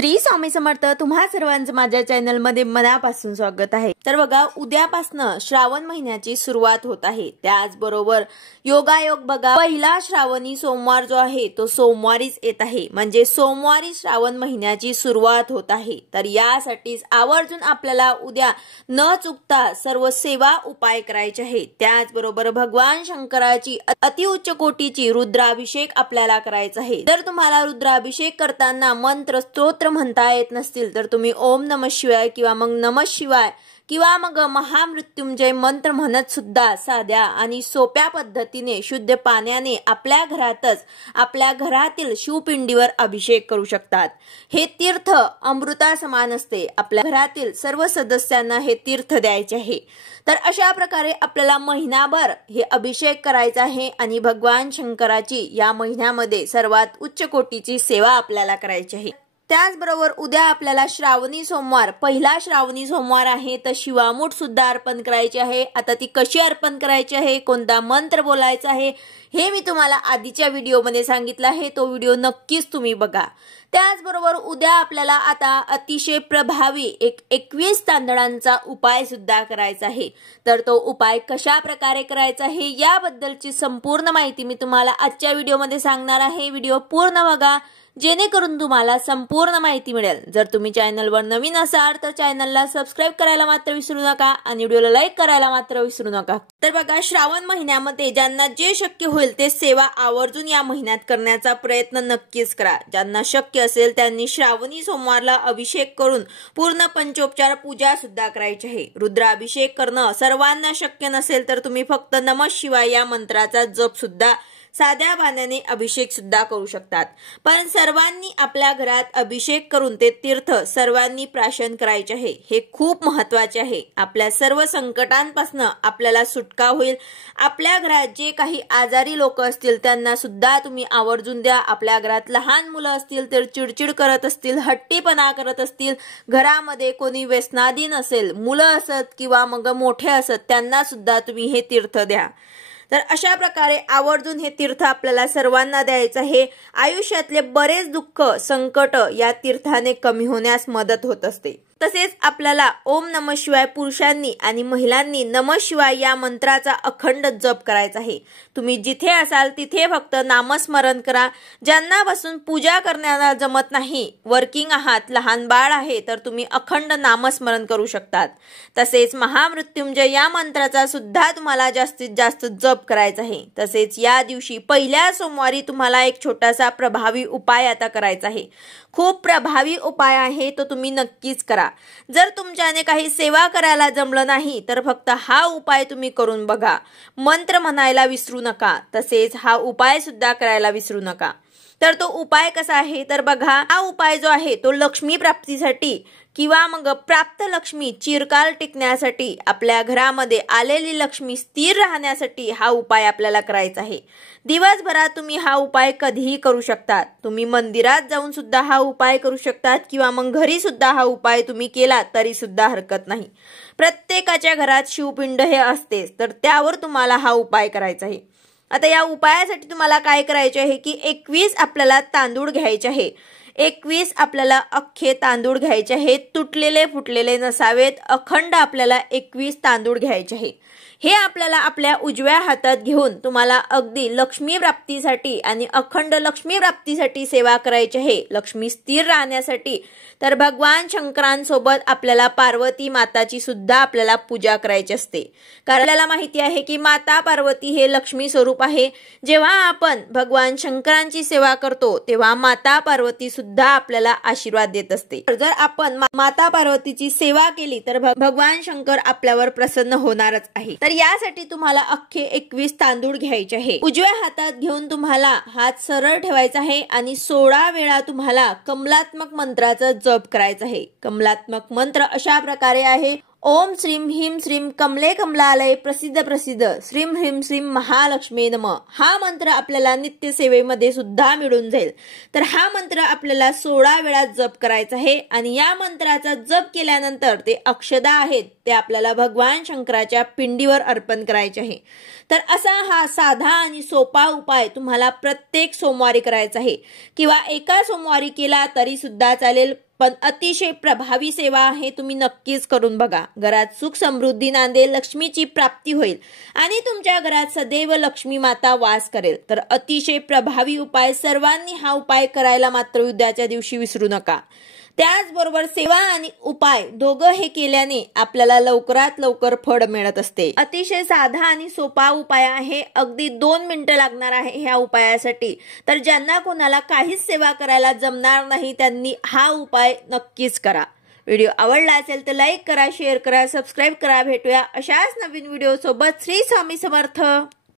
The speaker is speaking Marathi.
श्री स्वामी समर्थ। तुम्हा सर्वांचं माझ्या चॅनल मध्ये मनापासून स्वागत आहे। तर बघा, उद्यापासून श्रावण महिन्याची सुरुवात होत आहे। त्याचबरोबर योगायोग बघा, पहिला श्रावणी सोमवार जो आहे तो सोमवारीच येत आहे, म्हणजे सोमवारी श्रावण महिन्याची सुरुवात होत आहे। तर यासाठीच आवर्जून आपल्याला उद्या न चुकता सर्व सेवा उपाय करायचे आहे। त्याचबरोबर भगवान शंकराची अतिउच्च कोटीची रुद्राभिषेक आपल्याला करायचा आहे। जर तुम्हाला रुद्राभिषेक करताना मंत्र स्तोत्र म्हणता येत नसतील तर तुम्ही ओम नमः शिवाय किंवा मग नमः शिवाय किंवा मग महामृत्युंजय मंत्र म्हणत सुद्धा साध्या आणि सोप्या पद्धतीने शुद्ध पाण्याने आपल्या घरातच आपल्या घरातील शिवपिंडीवर अभिषेक करू शकतात। हे तीर्थ अमृता समान असते। आपल्या घरातील सर्व सदस्यांना हे तीर्थ द्यायचे आहे। तर अशा प्रकारे आपल्याला महिनाभर हे अभिषेक करायचा आहे आणि भगवान शंकराची या महिन्यामध्ये सर्वात उच्च कोटीची सेवा आपल्याला करायची आहे। त्याचबरोबर उद्या आपल्याला श्रावणी सोमवार, पहिला श्रावणी सोमवार आहे, तर शिवामूठ सुद्धा अर्पण करायची आहे। आता ती कशी अर्पण करायची आहे, कोणता मंत्र बोलायचा आहे, हे मी तुम्हाला आधीच्या व्हिडिओमध्ये सांगितलं आहे। तो व्हिडिओ नक्कीच तुम्ही बघा। त्याचबरोबर उद्या आपल्याला आता अतिशय प्रभावी 21 तांदळांचा उपाय सुद्धा करायचा आहे। तर तो उपाय कशा प्रकारे करायचा आहे याबद्दलची संपूर्ण माहिती मी तुम्हाला आजच्या व्हिडिओमध्ये सांगणार आहे। व्हिडिओ पूर्ण बघा, जेणेकरून तुम्हाला संपूर्ण माहिती मिळेल। जर तुम्ही चॅनलवर नवीन असाल तर चॅनलला सबस्क्राइब करायला मात्र विसरू नका आणि व्हिडिओला लाईक करायला मात्र विसरू नका। तर बघा, श्रावण महिन्यामध्ये ज्यांना जे शक्य होईल ते सेवा आवर्जून या महिन्यात करण्याचा प्रयत्न नक्कीच करा। ज्यांना शक्य असेल त्यांनी श्रावणी सोमवारला अभिषेक करून पूर्ण पंचोपचार पूजा सुद्धा करायची आहे। रुद्राभिषेक करणं सर्वांना शक्य नसेल तर तुम्ही फक्त नमः शिवाय या मंत्राचा जप सुद्धा साध्या पाण्याने अभिषेक सुद्धा करू शकतात। पण सर्वांनी आपल्या घरात अभिषेक करून ते तीर्थ सर्वांनी प्राशन करायचे आहे। हे खूप महत्त्वाचे आहे। आपल्या सर्व संकटांपासून आपल्याला सुटका होईल। आपल्या घरात जे काही आजारी लोक असतील त्यांना सुद्धा तुम्ही आवर्जून द्या। आपल्या घरात लहान मुलं असतील तर चिडचिड करत असतील, हट्टीपणा करत असतील, घरामध्ये कोणी व्यसनाधीन असेल, मुलं असत किंवा मग मोठे असत, त्यांना सुद्धा तुम्ही हे तीर्थ द्या। तर अशा प्रकारे आवर्जून हे तीर्थ आपल्याला सर्वांना द्यायचं आहे। आयुष्यातले बरेच दुःख, संकट या तीर्थाने कमी होण्यास मदत होत असते। तसेच आपल्याला ओम नमः शिवाय पुरुषांनी आणि महिलांनी नमः शिवाय या मंत्राचा अखंड जप करायचा आहे। तुम्ही जिथे असाल तिथे फक्त नामस्मरण करा। ज्यांना बसून पूजा करण्याला जमत नाही, वर्किंग आहात, लहान बाळ आहे, तर तुम्ही अखंड नामस्मरण करू शकतात। तसेच महामृत्युंजय या मंत्राचा सुद्धा तुम्हाला जास्तीत जास्त जप करायचा आहे। तसेच या दिवशी पहिल्या सोमवारी तुम्हाला एक छोटासा प्रभावी उपाय आता करायचा आहे। खूप प्रभावी उपाय आहे, तो तुम्ही नक्कीच करा। जर तुमच्याने काही सेवा करायला जमलं नाही तर फक्त हा उपाय तुम्ही करून बघा। मंत्र म्हणायला विसरू नका, तसेच हा उपाय सुद्धा करायला विसरू नका। तर तो उपाय कसा आहे तर बघा, हा उपाय जो आहे तो लक्ष्मी प्राप्तीसाठी किंवा मग प्राप्त लक्ष्मी चिरकाल टिकण्यासाठी, आपल्या घरामध्ये आलेली लक्ष्मी स्थिर राहण्यासाठी हा उपाय आपल्याला करायचा आहे। दिवसभरात तुम्ही हा उपाय कधीही करू शकतात। तुम्ही मंदिरात जाऊन सुद्धा हा उपाय करू शकतात किंवा मग घरी सुद्धा हा उपाय तुम्ही केला तरी सुद्धा हरकत नाही। प्रत्येकाच्या घरात शिवपिंड हे असतेच, तर त्यावर तुम्हाला हा उपाय करायचा आहे। आता या उपायासाठी तुम्हाला काय करायचे आहे की 21 आपल्याला तांदूळ घ्यायचे आहे। 21 आपल्याला अख्खे तांदूळ घ्यायचे आहेत, तुटलेले फुटलेले नसावेत। अखंड आपल्याला 21 तांदूळ घ्यायचे आहे। हे आपल्याला आपल्या उजव्या हातात घेऊन तुम्हाला अगदी लक्ष्मी प्राप्तीसाठी आणि अखंड लक्ष्मी प्राप्तीसाठी सेवा करायची आहे, लक्ष्मी स्थिर राहण्यासाठी। तर भगवान शंकरांसोबत आपल्याला पार्वती माताची सुद्धा आपल्याला पूजा करायची असते, कारण आपल्याला माहिती आहे की माता पार्वती हे लक्ष्मी स्वरूप आहे। जेव्हा आपण भगवान शंकरांची सेवा करतो तेव्हा माता पार्वती सुद्धा आपल्याला आशीर्वाद देत असते। जर आपण माता पार्वतीची सेवा केली तर भगवान शंकर आपल्यावर प्रसन्न होणारच आहे। तर यासाठी तुम्हाला अख्खे 21 तांदूळ घ्यायचे आहे। उजव्या हातात घेऊन तुम्हाला हात सरळ ठेवायचा आहे आणि 16 वेळा तुम्हाला कमलात्मक मंत्राचा जप करायचा आहे। कमलात्मक मंत्र अशा प्रकारे आहे, ओम श्रीम ह्रीम श्रीम कमले कमलालय प्रसिद्ध प्रसिद्ध श्रीम ह्रीम श्रीम महालक्ष्मी नमः। हा मंत्र आपल्याला नित्य सेवेमध्ये सुद्धा मिळून जाईल। तर हा मंत्र आपल्याला 16 वेळा जप करायचा आहे आणि या मंत्राचा जप केल्यानंतर ते अक्षदा आहेत ते आपल्याला भगवान शंकराच्या पिंडीवर अर्पण करायचे आहे। तर असा हा साधा आणि सोपा उपाय तुम्हाला प्रत्येक सोमवारी करायचा आहे किंवा एका सोमवारी केला तरी सुद्धा चालेल। पण अतिशय प्रभावी सेवा आहे, तुम्ही नक्कीच करून बघा. घरात सुख समृद्धी नांदेल, लक्ष्मीची प्राप्ती होईल आणि तुमच्या घरात सदैव लक्ष्मी माता वास करेल. तर अतिशय प्रभावी उपाय, सर्वांनी हा उपाय करायला मात्र उद्याच्या दिवशी विसरू नका. त्याचबरोबर सेवा आणि उपाय दोघं हे केल्याने आपल्याला लवकरात लवकर फळ मिळत असते. अतिशय साधा आणि सोपा उपाय आहे, अगदी 2 मिनिटं लागणार आहे ह्या उपायासाठी. तर ज्यांना कोणाला काहीच सेवा करायला जमणार नाही त्यांनी हा उपाय नक्कीच करा. व्हिडिओ आवडला असेल तर लाईक करा, शेअर करा, सबस्क्राईब करा. भेटूया अशाच नवीन व्हिडिओ सोबत. श्री स्वामी समर्थ.